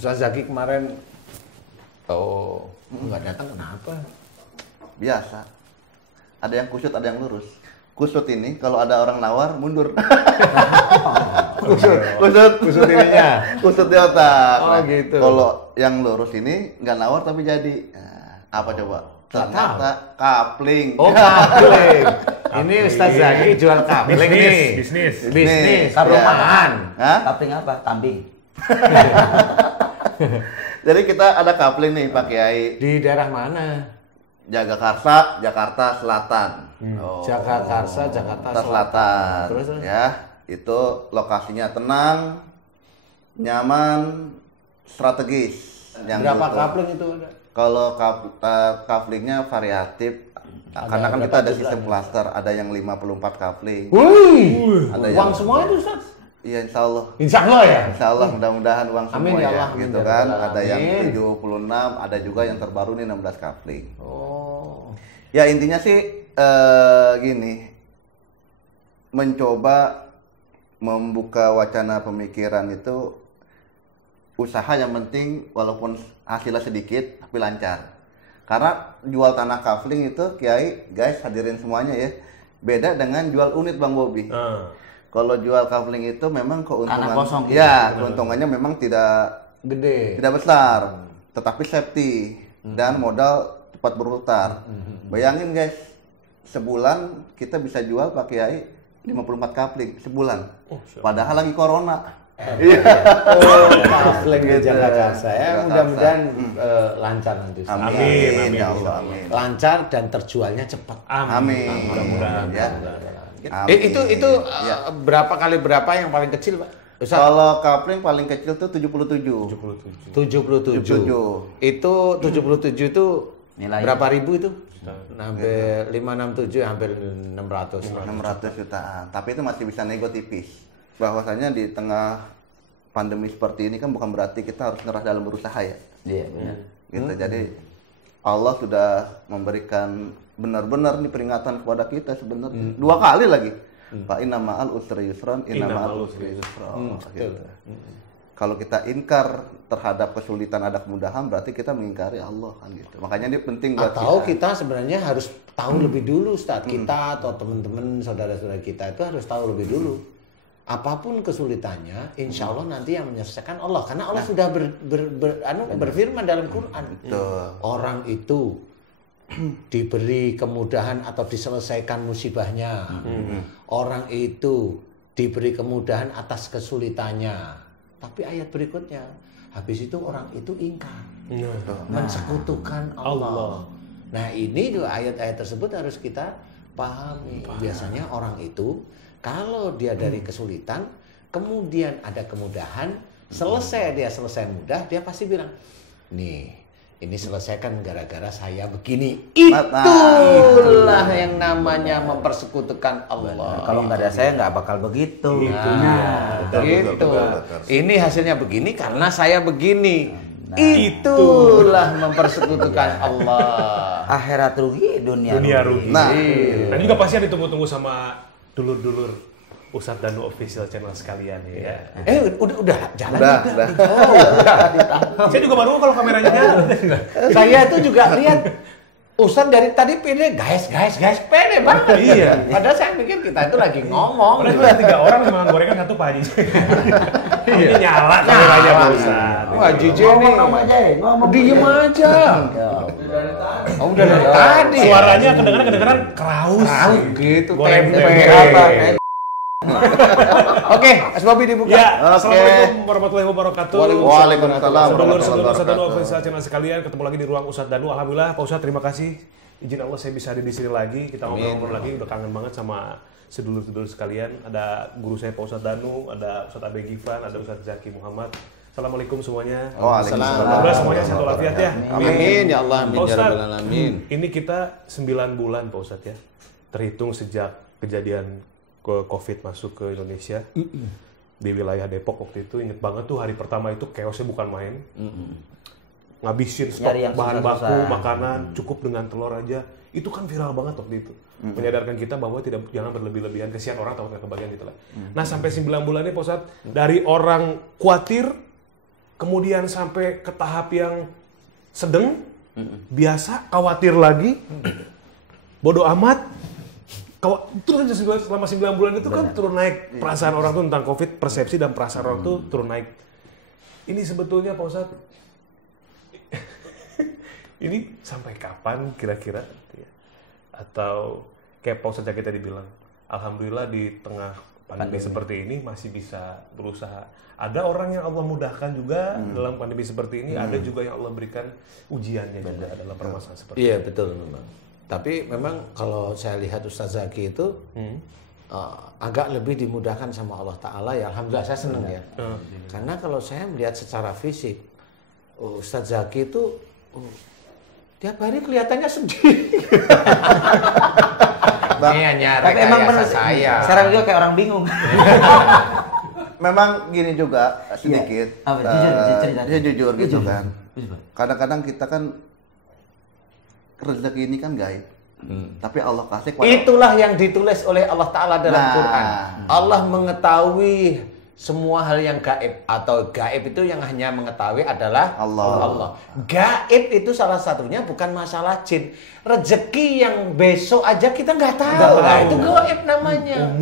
Ustaz Zaki kemarin nggak datang kenapa? Biasa. Ada yang kusut, ada yang lurus. Kusut ini kalau ada orang nawar mundur. kusut ininya. Kusut di otak. Oh, gitu. Kalau yang lurus ini nggak nawar tapi jadi. Nah, apa coba? Ternyata kapling. Oh, kapling. Ini Ustaz Zaki jual kapling nih. Bisnis. Perumahan. Kapling apa? Kambing. Jadi kita ada kapling nih Pak Kiai. Di daerah mana? Jagakarsa, Jakarta Selatan. Jagakarsa, Jakarta Selatan. Terus? Ya, itu lokasinya tenang, nyaman, strategis. Berapa kapling itu ada? Kalau kaplingnya variatif. Karena kan kita ada sistem klaster, ada yang 54 kapling. Wih, Ada uang yang semua itu Ustaz? Iya, insya Allah. Insya Allah ya? Insya Allah, mudah-mudahan uang semua Amin, ya ya, Allah, gitu amin, kan. ya Allah, Ada yang amin. 76, ada juga yang terbaru nih 16 kapling. Oh. Ya intinya sih gini, mencoba membuka wacana pemikiran itu usaha yang penting walaupun hasilnya sedikit tapi lancar. Karena jual tanah kafling itu Kiai, guys hadirin semuanya ya, beda dengan jual unit Bang Bobi. Kalau jual kafling itu memang keuntungan, tanah kosong gitu. ya keuntungannya memang tidak Gede. besar, tetapi safety dan modal cepat berputar. Bayangin guys, sebulan kita bisa jual Pak Kiai 54 kapling sebulan. Padahal lagi corona. Kapling di Gitu. Jakarta saya Jakarta. mudah-mudahan lancar nanti. Ustaz. Amin, ya Allah, amin. Lancar dan terjualnya cepat. Amin. Ya. Itu Ya. berapa kali berapa yang paling kecil, Pak? Ustaz? Kalau kapling paling kecil tuh 77. 77. Itu 77 itu Nilai. berapa ribu itu? Hampir 567, hampir 600. 600 jutaan. Tapi itu masih bisa nego tipis. Bahwasanya di tengah pandemi seperti ini kan bukan berarti kita harus nyerah dalam berusaha ya. Iya, benar. Gitu. Jadi Allah sudah memberikan benar-benar nih peringatan kepada kita sebenarnya. 2 kali lagi. Fa inna ma'al usri yusran, inna ma'al usri yusran. Gitu. Kalau kita ingkar terhadap kesulitan ada kemudahan, berarti kita mengingkari Allah kan gitu. Makanya ini penting buat Atau kita sebenarnya harus tahu lebih dulu, Ustaz. Kita atau teman-teman saudara-saudara kita itu harus tahu lebih dulu. Apapun kesulitannya, insya Allah nanti yang menyelesaikan Allah. Karena Allah sudah berfirman dalam Quran. Orang itu diberi kemudahan atau diselesaikan musibahnya. Orang itu diberi kemudahan atas kesulitannya. Tapi ayat berikutnya, habis itu orang itu ingkar, mensekutukan Allah. Nah ini tuh ayat-ayat tersebut harus kita pahami. Biasanya orang itu kalau dia dari kesulitan, kemudian ada kemudahan, selesai mudah, dia pasti bilang, nih, ini selesaikan gara-gara saya begini. Itulah yang namanya mempersekutukan Allah. Kalau nggak ada saya nggak bakal begitu. Gitu. Ini hasilnya begini karena saya begini. Itulah mempersekutukan Allah. Akhirat rugi, dunia rugi. Nah, Dan juga pasti ditunggu-tunggu sama dulur-dulur Ustadz Danu Official Channel sekalian ya. Udah jalan Udah. Saya juga baru kalau kameranya nyala. Saya itu juga lihat Ustadz dari tadi pede, guys, pede banget. Iya. Padahal saya mikir kita itu lagi ngomong. Padahal cuma 3 orang sama gorengan satu Pak Haji. Ini nyala kameranya Pak Ustadz. Wah, jijik nih. Diem aja. Oh, udah dari tadi. Suaranya kedengeran keraus. Gitu, Goreng tempe. Oke, Mas Bobi dibuka. Ya, Oke. Assalamualaikum warahmatullahi wabarakatuh. Waalaikumsalam. Sedulur-sedulur Ustadz Danu Official Channel sekalian, ketemu lagi di ruang Ustadz Danu. Alhamdulillah, Pak Ustadz terima kasih. Izin Allah saya bisa ada di sini lagi. Kita ngobrol lagi, udah kangen banget sama sedulur-sedulur sekalian. Ada guru saya Pak Ustadz Danu, ada Ustadz Abe Gifan, ada Ustadz Zaki Muhammad. Assalamualaikum semuanya. Waalaikumsalam. Alhamdulillah semuanya sehat walafiat ya. Amin ya Allah, amin Pak ya Ustadz, rabbal alamin. ini kita 9 bulan Pak Ustadz ya. Terhitung sejak kejadian COVID masuk ke Indonesia. Di wilayah Depok waktu itu inget banget tuh hari pertama itu chaosnya bukan main. Ngabisin stok Nyari yang bahan baku, susah-susah. makanan cukup dengan telur aja. Itu kan viral banget waktu itu. Menyadarkan kita bahwa jangan berlebih-lebihan, kesian orang takut nggak kebagian gitu lah. Nah sampai 9 bulan ini Pak Ustadz, dari orang khawatir kemudian sampai ke tahap yang sedang, biasa, khawatir lagi, bodoh amat. Terus selama 9 bulan itu kan turun naik perasaan orang tuh tentang COVID, persepsi dan perasaan orang tuh turun naik. Ini sebetulnya Pak Ustadz, ini sampai kapan kira-kira? Atau kayak Pak Ustadz yang kita dibilang, alhamdulillah di tengah pandemi seperti ini masih bisa berusaha. Ada orang yang Allah mudahkan juga dalam pandemi seperti ini, ada juga yang Allah berikan ujiannya juga dalam permasalahan seperti ini. Iya betul memang. Tapi memang kalau saya lihat Ustaz Zaki itu agak lebih dimudahkan sama Allah Ta'ala ya. Alhamdulillah saya senang ya. Karena kalau saya melihat secara fisik, Ustaz Zaki itu tiap hari kelihatannya sedih. Tapi emang benar saya. Sekarang juga kayak orang bingung. Memang gini juga sedikit. Jujur gitu kan. Kadang-kadang kita kan rezeki ini kan gaib. Tapi Allah kasih kepada itulah yang ditulis oleh Allah Ta'ala dalam Quran. Allah mengetahui semua hal yang gaib, atau gaib itu yang hanya mengetahui adalah Allah. Gaib itu salah satunya bukan masalah jin. Rezeki yang besok aja kita nggak tahu. Itu gaib namanya.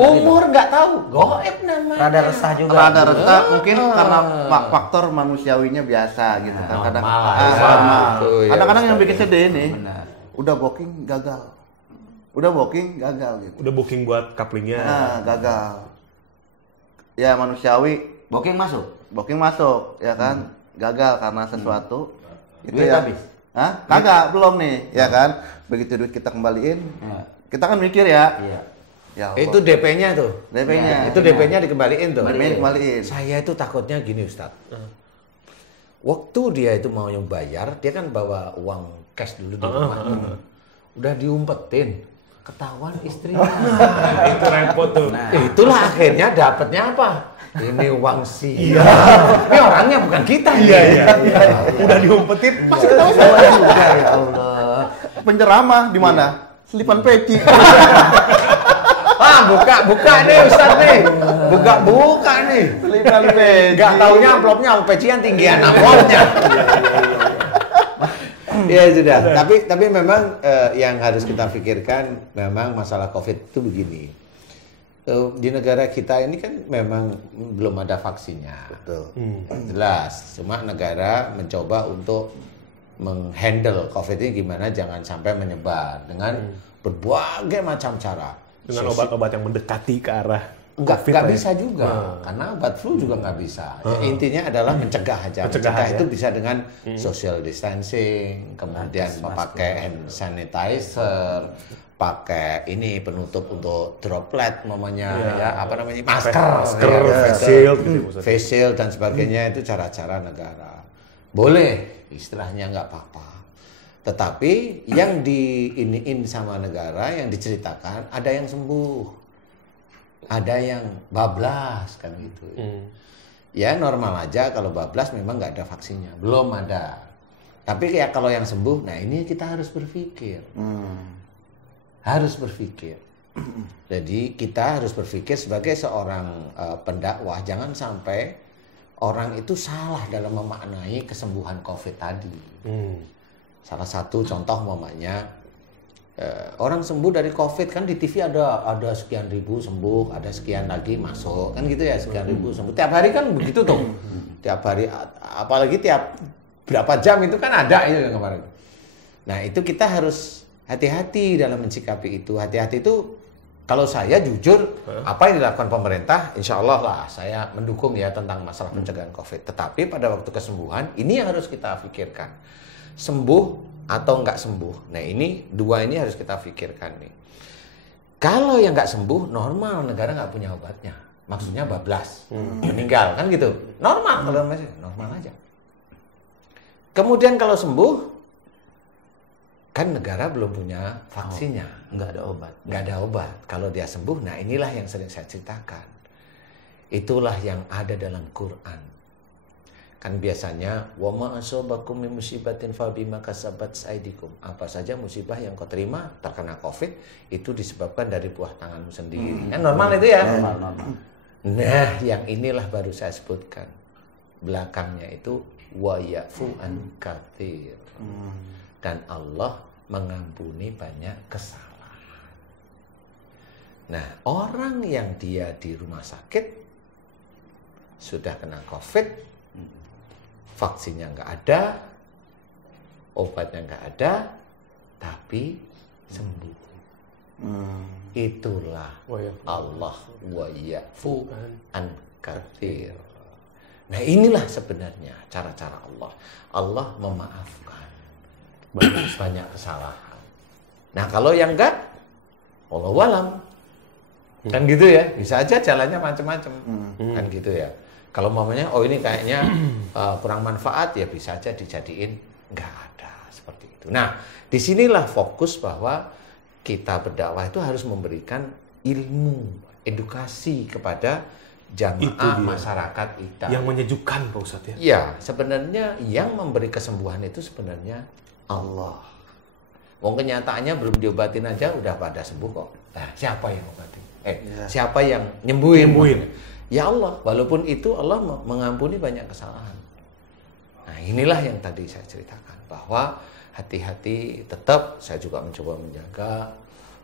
Umur nggak tahu. Gaib namanya. Rada resah juga. Rada resah mungkin karena faktor manusiawinya biasa gitu kan. Kadang-kadang yang bikin sedih ini, udah booking gagal. Gitu. Udah booking buat kaplingnya. Gagal. Ya manusiawi. Booking masuk, ya kan? Gagal karena sesuatu. Itu ya. Habis. Kagak, belum nih, ya kan? Begitu duit kita kembaliin, kita kan mikir ya. Iya. Ya Allah. Itu DP-nya tuh. Itu DP-nya dikembaliin tuh. Kembaliin. Saya itu takutnya gini Ustaz. Waktu dia itu mau bayar, dia kan bawa uang cash dulu di rumah. Udah diumpetin. Ketahuan istrinya. Itu repot tuh. Itulah akhirnya dapatnya apa? Ini uang sih. Ini orangnya bukan kita. Iya. Udah diumpetin, masih ketahuan juga ya Allah. Penceramah di mana? Selipan peci. Buka nih Ustaz nih. Buka nih. Selipan peci. Enggak taunya amplopnya pecian tinggian amplopnya. Ya sudah, tapi memang yang harus kita pikirkan memang masalah COVID itu begini. Di negara kita ini kan memang belum ada vaksinnya. Betul. Jelas, cuma negara mencoba untuk menghandle COVID ini gimana jangan sampai menyebar dengan berbagai macam cara. Dengan obat-obat yang mendekati ke arah Nggak bisa juga, karena obat flu juga nggak bisa. Ya, intinya adalah mencegah aja. Mencegah itu bisa dengan social distancing, kemudian memakai hand sanitizer, pakai ini penutup untuk droplet namanya, masker, face shield dan sebagainya. Itu cara-cara negara. Boleh, istilahnya nggak apa-apa. Tetapi yang diiniin sama negara, yang diceritakan ada yang sembuh. Ada yang bablas kan gitu. Ya normal aja kalau bablas memang nggak ada vaksinnya, belum ada. Tapi kayak kalau yang sembuh, nah ini kita harus berpikir, harus berpikir. Jadi kita harus berpikir sebagai seorang pendakwah, jangan sampai orang itu salah dalam memaknai kesembuhan COVID tadi. Salah satu contoh mamanya. Orang sembuh dari COVID kan di TV ada sekian ribu sembuh, ada sekian lagi masuk kan gitu ya, sekian ribu sembuh. Tiap hari kan begitu tuh. Tiap hari, apalagi tiap berapa jam itu kan ada itu yang kemarin. Nah itu kita harus hati-hati dalam mensikapi itu. Hati-hati itu kalau saya jujur apa yang dilakukan pemerintah, insya Allah lah saya mendukung ya tentang masalah pencegahan COVID. Tetapi pada waktu kesembuhan ini yang harus kita pikirkan. Sembuh atau nggak sembuh. Nah ini dua ini harus kita pikirkan nih. Kalau yang nggak sembuh, normal negara nggak punya obatnya. Maksudnya bablas, meninggal kan gitu. Normal kalau masih normal aja. Kemudian kalau sembuh, kan negara belum punya vaksinnya. Nggak ada obat. Nggak ada obat. Kalau dia sembuh, nah inilah yang sering saya ceritakan. Itulah yang ada dalam Quran. Kan biasanya wa ma asabakum min musibatin fa bima kasabat aydikum. Apa saja musibah yang kau terima terkena COVID itu disebabkan dari buah tanganmu sendiri. Kan normal itu ya. Normal. Nah, yang inilah baru saya sebutkan. belakangnya itu wa ya'fu an katsir. Dan Allah mengampuni banyak kesalahan. Nah, orang yang dia di rumah sakit sudah kena COVID, vaksinnya nggak ada, obatnya nggak ada, tapi sembuh. Itulah Allah wa ya'fu an katsir. Nah, inilah sebenarnya cara-cara Allah. Allah memaafkan banyak kesalahan. Nah, kalau yang enggak, wallahu alam. Kan gitu ya, bisa aja jalannya macam-macam. Kan gitu ya. Kalau mamanya, oh ini kayaknya kurang manfaat, ya bisa aja dijadiin enggak ada, seperti itu. Nah, disinilah fokus bahwa kita berdakwah itu harus memberikan ilmu, edukasi kepada jamaah masyarakat kita. Yang menyejukkan Pak Ustadz ya? Ya, sebenarnya yang memberi kesembuhan itu sebenarnya Allah. Wong kenyataannya belum diobatin aja udah pada sembuh kok. Nah, siapa yang obatin? Siapa yang nyembuhin? Ya Allah, walaupun itu Allah mengampuni banyak kesalahan. Nah, inilah yang tadi saya ceritakan, bahwa hati-hati, tetap saya juga mencoba menjaga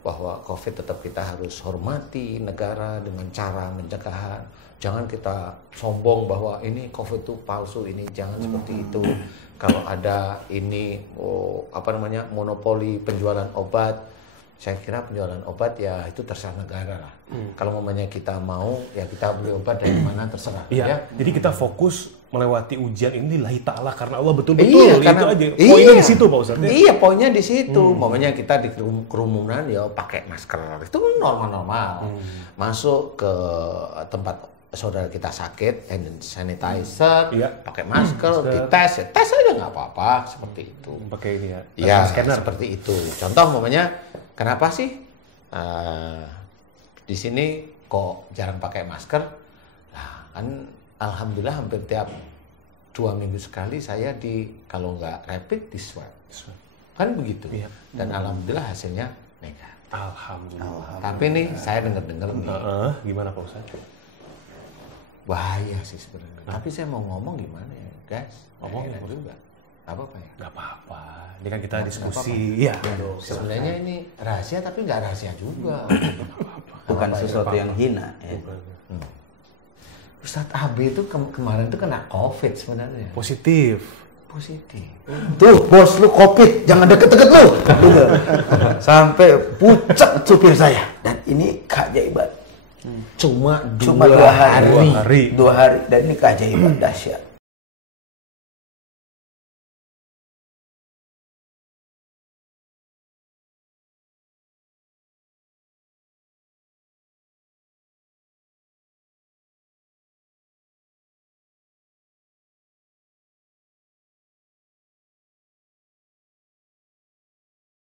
bahwa COVID tetap kita harus hormati negara dengan cara pencegahan. Jangan kita sombong bahwa ini COVID itu palsu, ini jangan seperti itu. Kalau ada ini monopoli penjualan obat, saya kira penjualan obat ya itu terserah negara lah. Kalau mamanya kita mau, ya kita beli obat dari mana terserah. Iya. Ya. Jadi kita fokus melewati ujian ini lillahi ta'ala karena Allah betul-betul. Iya, itu karena, aja. Poinnya di situ Pak Ustadz. Iya, poinnya di situ. Mamanya kita di kerumunan ya pakai masker. Itu normal-normal. Masuk ke tempat saudara kita sakit, hand sanitizer, pakai masker, dites, ya tes aja nggak apa-apa, seperti itu. Pakai ini ya. Ya, seperti itu. Contoh mamanya, kenapa sih di sini kok jarang pakai masker? Nah, kan alhamdulillah hampir tiap 2 minggu sekali saya kalau nggak rapid di swab. Kan begitu. Iya. Dan alhamdulillah hasilnya negatif. Alhamdulillah. Tapi nih saya dengar-dengar nih. Gimana Pak Ustadz? Bahaya sih sebenarnya. Tapi saya mau ngomong gimana ya, guys? Ngomong juga. Apa ya? Nggak apa-apa. Ini kan kita diskusi. Iya. Sebenarnya ini rahasia tapi nggak rahasia juga. Bukan sesuatu yang hina. Ya. Ustadz AB itu kemarin tuh kena COVID sebenarnya. Positif. Tuh bos lu COVID, jangan deket-deket lu. Sampai pucet supir saya. Dan ini keajaiban. Cuma 2 hari. 2 hari. Dan ini keajaiban dahsyat.